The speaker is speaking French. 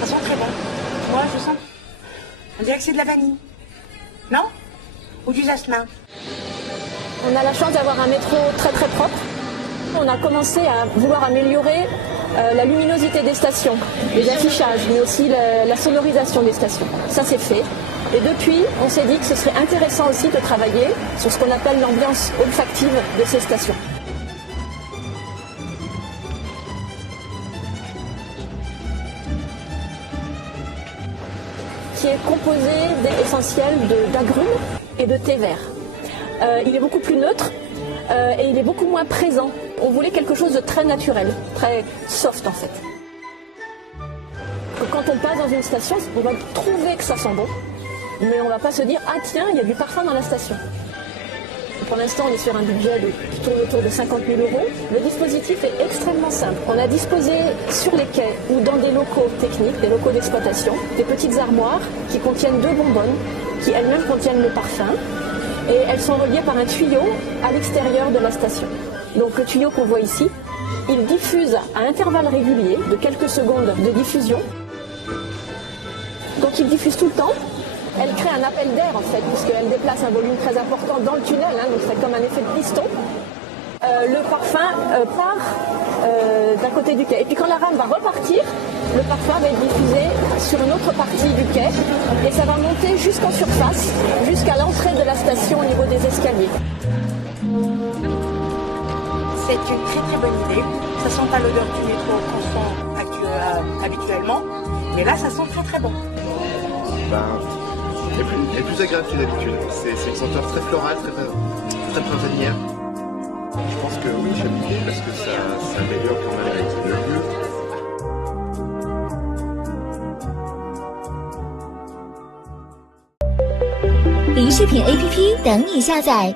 Ça sent très bon. Moi, je sens. On dirait que c'est de la vanille. Non? Ou du jasmin. On a la chance d'avoir un métro très très propre. On a commencé à vouloir améliorer la luminosité des stations, les affichages, mais aussi la sonorisation des stations. Ça c'est fait. Et depuis, on s'est dit que ce serait intéressant aussi de travailler sur ce qu'on appelle l'ambiance olfactive de ces stations. Qui est composé essentiel d'agrumes et de thé vert. Il est beaucoup plus neutre et il est beaucoup moins présent. On voulait quelque chose de très naturel, très soft en fait. Quand on passe dans une station, on va trouver que ça sent bon, mais on ne va pas se dire « Ah tiens, il y a du parfum dans la station ». Pour l'instant, on est sur un budget qui tourne autour de 50 000 €. Le dispositif est extrêmement simple. On a disposé sur les quais ou dans des locaux techniques, des locaux d'exploitation, des petites armoires qui contiennent 2 bonbonnes, qui elles-mêmes contiennent le parfum. Et elles sont reliées par un tuyau à l'extérieur de la station. Donc le tuyau qu'on voit ici, il diffuse à intervalles réguliers de quelques secondes de diffusion. Donc il diffuse tout le temps. Elle crée un appel d'air en fait, puisqu'elle déplace un volume très important dans le tunnel, donc c'est comme un effet de piston. Le parfum part d'un côté du quai. Et puis quand la rame va repartir, le parfum va être diffusé sur une autre partie du quai et ça va monter jusqu'en surface, jusqu'à l'entrée de la station au niveau des escaliers. C'est une très très bonne idée. Ça sent pas l'odeur du métro qu'on sent habituellement, mais là ça sent très très bon. Elle est plus agréable que d'habitude. C'est une senteur très florale, très printanière. Je pense que oui, j'aime bien parce que ça améliore quand même le lieu. 零视频 APP 等你下载。